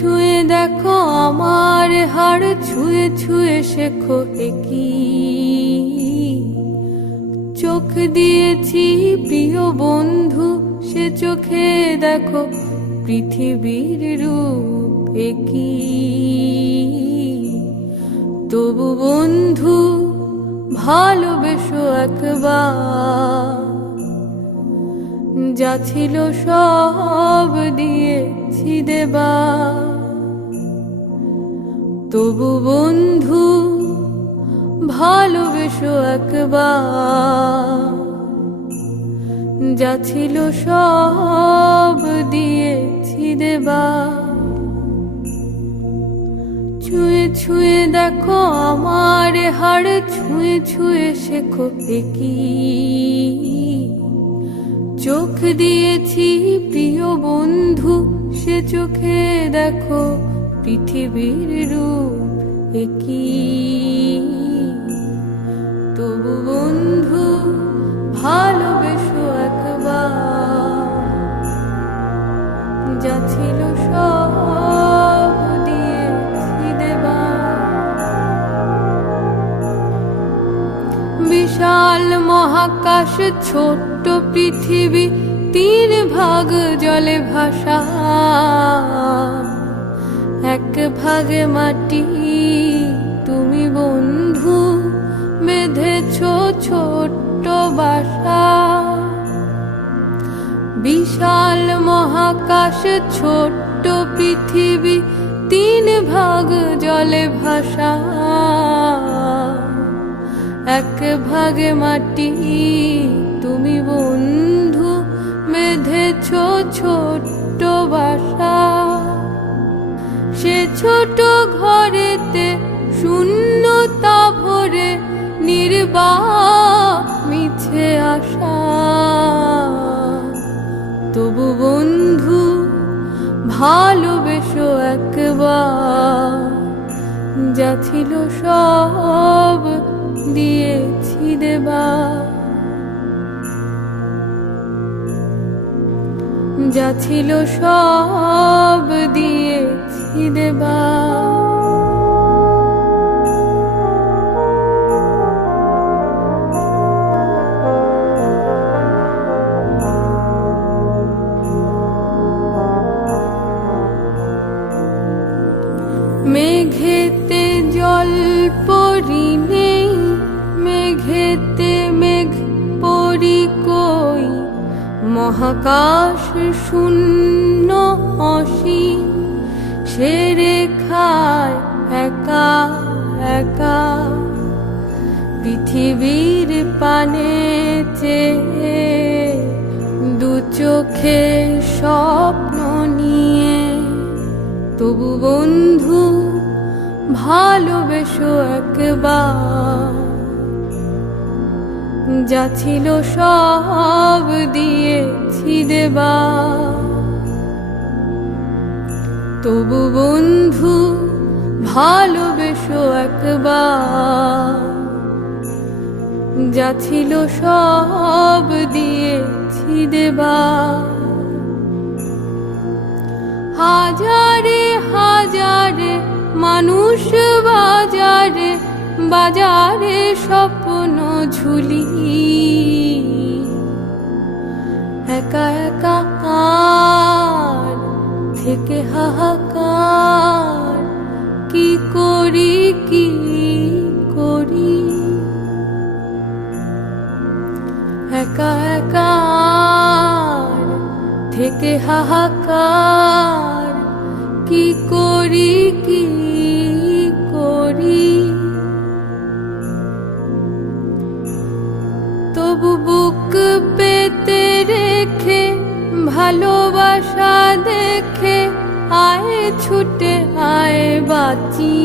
ছুঁয়ে দেখো আমার হাড়, ছুঁয়ে ছুঁয়ে শেখো একই। চোখ দিয়েছি প্রিয় বন্ধু, সে চোখে দেখো পৃথিবীর রূপ একই। তবু বন্ধু ভালোবেসো একবার, যা ছিল সব দিয়েছি দেবার। তবু বন্ধু ভালোবেসো একবার, যা ছিল সব দিয়েছি দেবার। ছুঁয়ে ছুঁয়ে দেখো আমার হাড়, ছুঁয়ে ছুঁয়ে শেখো একই। চোখ দিয়েছি প্রিয় বন্ধু, সে চোখে দেখো পৃথিবীর রূপ একই। তবু বন্ধু ভালোবেসো একবার, যা ছিল সব দিয়েছি দেবার। বিশাল মহাকাশ ছোট্ট পৃথিবী, 3 ভাগ জলে ভাসা, 1 ভাগে মাটি। তুমি বন্ধু বেঁধেছ ছোট্ট বাসা। বিশাল মহাকাশ ছোট্ট পৃথিবী, 3 ভাগ জলে ভাসা, 1 ভাগে মাটি। তুমি বন্ধু বেঁধেছ ছোট্ট বাসা। সে ছোট ঘরেতে শূন্যতা ভরে, নির্বাক মিছে আশা। তবু বন্ধু ভালোবেসো একবার, যা ছিল সব দিয়েছি দেবার। যা ছিল সব দিয়েছি দেবার। মেঘেতে জল পরি নেই, মেঘেতে মেঘ পরি কই। মহাকাশ শূন্য অসীম, সে রেখায় একা একা। পৃথিবীর পানে চেয়ে, 2 চোখে স্বপ্ন নিয়ে। তবু বন্ধু ভালোবেসো একবার, যা ছিল সব দিয়েছি দেবার। তবু বন্ধু ভালোবেসো একবার, যা ছিল সব দিয়েছি দেবার। হাজারে হাজারে মানুষ বাজারে, বাজারে স্বপ্ন ঝুলি। একা একা আর থেকে হাহাকার, কি করি কি করি। একা একা আর থেকে হাহাকার, কি করি কি করি। তবু বুক পেতে রেখে, ভালোবাসা দেখে, আয় ছুটে আয় বাঁচি।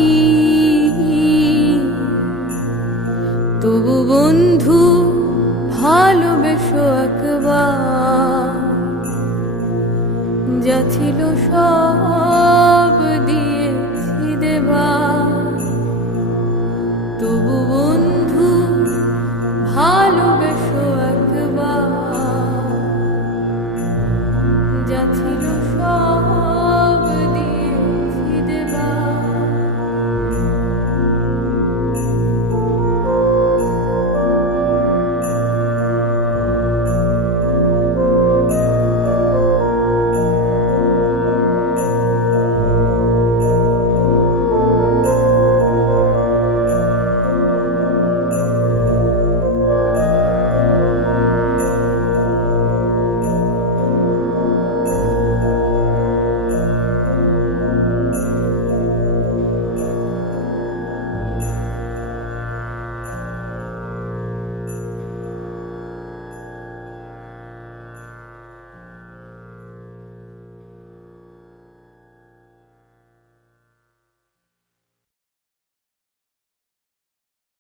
তবু বন্ধু ভালোবেসো একবার, যা ছিল সব